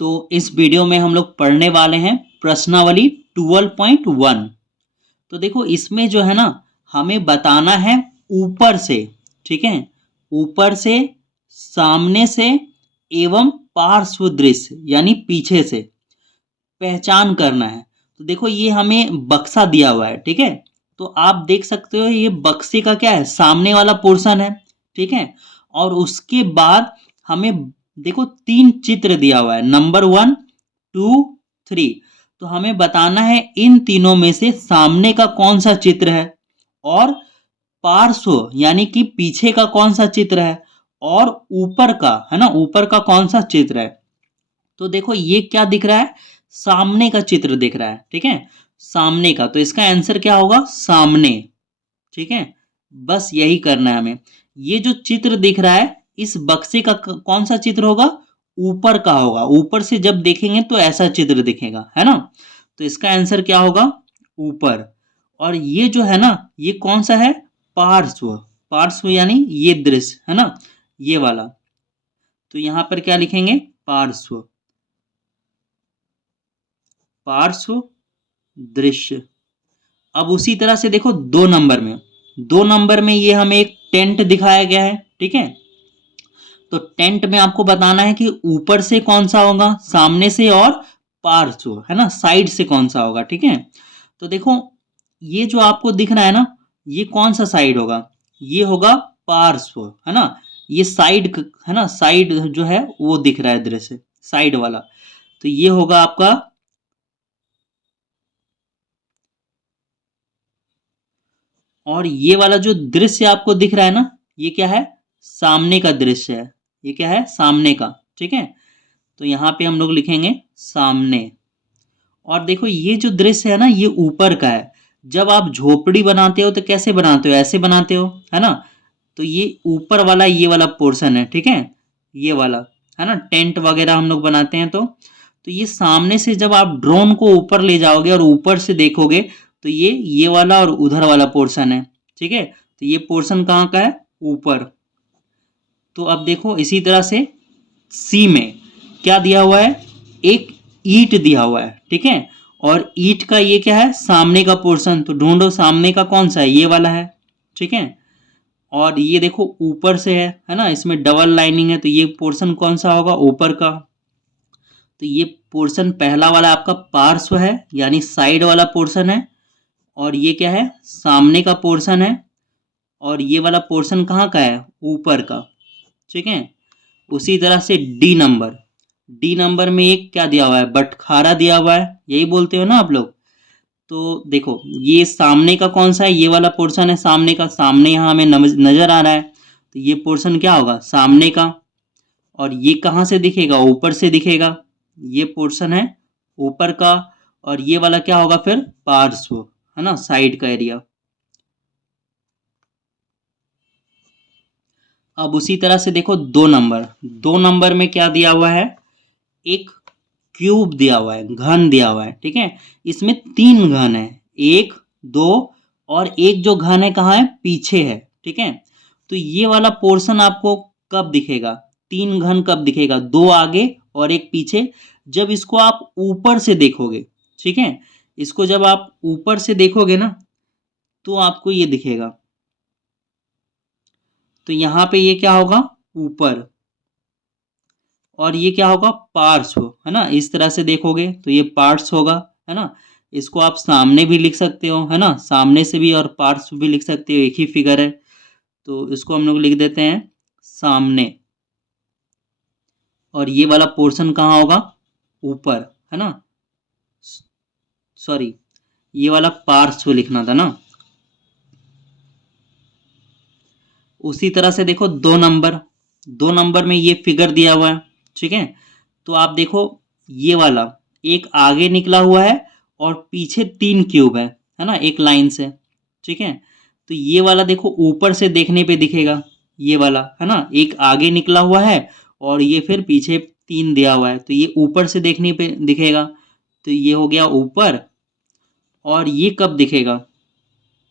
तो इस वीडियो में हम लोग पढ़ने वाले हैं प्रश्नावली 12.1। तो देखो इसमें जो है ना हमें बताना है ऊपर से, ठीक है, ऊपर से, सामने से एवं पार्श्व दृश्य यानी पीछे से पहचान करना है। तो देखो ये हमें बक्सा दिया हुआ है, ठीक है। तो आप देख सकते हो ये बक्से का क्या है, सामने वाला पोर्शन है, ठीक है। और उसके बाद हमें देखो तीन चित्र दिया हुआ है, नंबर 1, 2, 3। तो हमें बताना है इन तीनों में से सामने का कौन सा चित्र है और पार्श्व यानी कि पीछे का कौन सा चित्र है और ऊपर का है ना, ऊपर का कौन सा चित्र है। तो देखो ये क्या दिख रहा है, सामने का चित्र दिख रहा है, ठीक है, सामने का। तो इसका आंसर क्या होगा, सामने, ठीक है। बस यही करना है हमें। ये जो चित्र दिख रहा है इस बक्से का कौन सा चित्र होगा, ऊपर का होगा। ऊपर से जब देखेंगे तो ऐसा चित्र दिखेगा, है ना। तो इसका आंसर क्या होगा, ऊपर। और ये जो है ना ये कौन सा है, पार्श्व। पार्श्व यानी ये दृश्य है ना, ये वाला। तो यहां पर क्या लिखेंगे, पार्श्व, पार्श्व दृश्य। अब उसी तरह से देखो 2 नंबर में, 2 नंबर में ये हमें एक टेंट दिखाया गया है, ठीक है। तो टेंट में आपको बताना है कि ऊपर से कौन सा होगा, सामने से और पार्श्व है ना, साइड से कौन सा होगा, ठीक है। तो देखो ये जो आपको दिख रहा है ना, ये कौन सा साइड होगा, ये होगा पार्श्व, है ना। ये साइड है ना, साइड जो है वो दिख रहा है दृश्य, साइड वाला। तो ये होगा आपका, और ये वाला जो दृश्य आपको दिख रहा है ना, ये क्या है, सामने का दृश्य है। ये क्या है, सामने का, ठीक है। तो यहां पे हम लोग लिखेंगे सामने। और देखो ये जो दृश्य है ना ये ऊपर का है। जब आप झोपड़ी बनाते हो तो कैसे बनाते हो, ऐसे बनाते हो, है ना। तो ये ऊपर वाला ये वाला पोर्शन है, ठीक है, ये वाला, है ना। टेंट वगैरह हम लोग बनाते हैं तो ये सामने से जब आप ड्रोन को ऊपर ले जाओगे और ऊपर से देखोगे तो ये वाला और उधर वाला पोर्शन है, ठीक है। तो ये पोर्शन कहाँ का है, ऊपर। तो अब देखो इसी तरह से सी में क्या दिया हुआ है, एक ईंट दिया हुआ है, ठीक है। और ईंट का ये क्या है, सामने का पोर्शन। तो ढूंढो सामने का कौन सा है, ये वाला है, ठीक है। और ये देखो ऊपर से है ना, इसमें डबल लाइनिंग है। तो ये पोर्शन कौन सा होगा, ऊपर का। तो ये पोर्शन पहला वाला आपका पार्श्व है यानी साइड वाला पोर्शन है। और ये क्या है, सामने का पोर्शन है। और ये वाला पोर्शन कहाँ का है, ऊपर का, ठीक है। उसी तरह से डी नंबर, डी नंबर में एक क्या दिया हुआ है, बटखारा दिया हुआ है, यही बोलते हो ना आप लोग। तो देखो ये सामने का कौन सा है, ये वाला पोर्शन है सामने का, सामने यहाँ हमें नजर आ रहा है। तो ये पोर्शन क्या होगा, सामने का। और ये कहाँ से दिखेगा, ऊपर से दिखेगा। ये पोर्शन है ऊपर का। और ये वाला क्या होगा फिर, पार्श्व, है ना, साइड का एरिया। अब उसी तरह से देखो 2 नंबर, 2 नंबर में क्या दिया हुआ है, एक क्यूब दिया हुआ है, घन दिया हुआ है, ठीक है। इसमें 3 घन है, 1, 2, और एक जो घन है कहाँ है, पीछे है, ठीक है। तो ये वाला पोर्शन आपको कब दिखेगा, 3 घन कब दिखेगा, 2 आगे और एक पीछे। जब इसको आप ऊपर से देखोगे, ठीक है, इसको जब आप ऊपर से देखोगे ना तो आपको ये दिखेगा। तो यहां पे ये क्या होगा, ऊपर। और ये क्या होगा, पार्श्व, है ना। इस तरह से देखोगे तो ये पार्श्व होगा, है ना। इसको आप सामने भी लिख सकते हो, है ना, सामने से भी और पार्श्व भी लिख सकते हो, एक ही फिगर है। तो इसको हम लोग लिख देते हैं सामने। और ये वाला पोर्शन कहाँ होगा, ऊपर, है ना। सॉरी, ये वाला पार्श्व लिखना था ना। उसी तरह से देखो 2 नंबर, 2 नंबर में ये फिगर दिया हुआ है, ठीक है। तो आप देखो ये वाला एक आगे निकला हुआ है और पीछे 3 क्यूब है ना, एक लाइन से, ठीक है। तो ये वाला देखो ऊपर से देखने पे दिखेगा, ये वाला है ना, एक आगे निकला हुआ है और ये फिर पीछे 3 दिया हुआ है। तो ये ऊपर से देखने पे दिखेगा। तो ये हो गया ऊपर। और ये कब दिखेगा,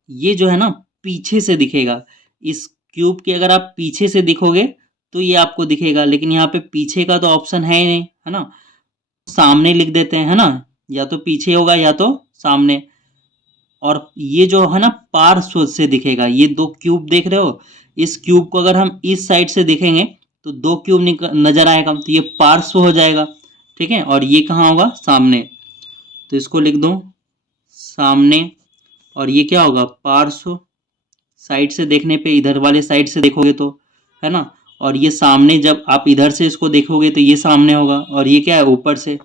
ये जो है ना पीछे से दिखेगा। इस क्यूब के अगर आप पीछे से दिखोगे तो ये आपको दिखेगा, लेकिन यहाँ पे पीछे का तो ऑप्शन है ही नहीं, है ना। सामने लिख देते हैं, है ना, या तो पीछे होगा या तो सामने। और ये जो है ना पार्श्व से दिखेगा, ये दो क्यूब देख रहे हो, इस क्यूब को अगर हम इस साइड से देखेंगे तो दो क्यूब नजर आएगा, तो ये पार्श्व हो जाएगा, ठीक है। और ये कहाँ होगा, सामने, तो इसको लिख दूं सामने। और ये क्या होगा, पार्श्व, साइड से देखने पे, इधर वाले साइड से देखोगे तो, है ना। और ये सामने, जब आप इधर से इसको देखोगे तो ये सामने होगा, और ये क्या है, ऊपर से,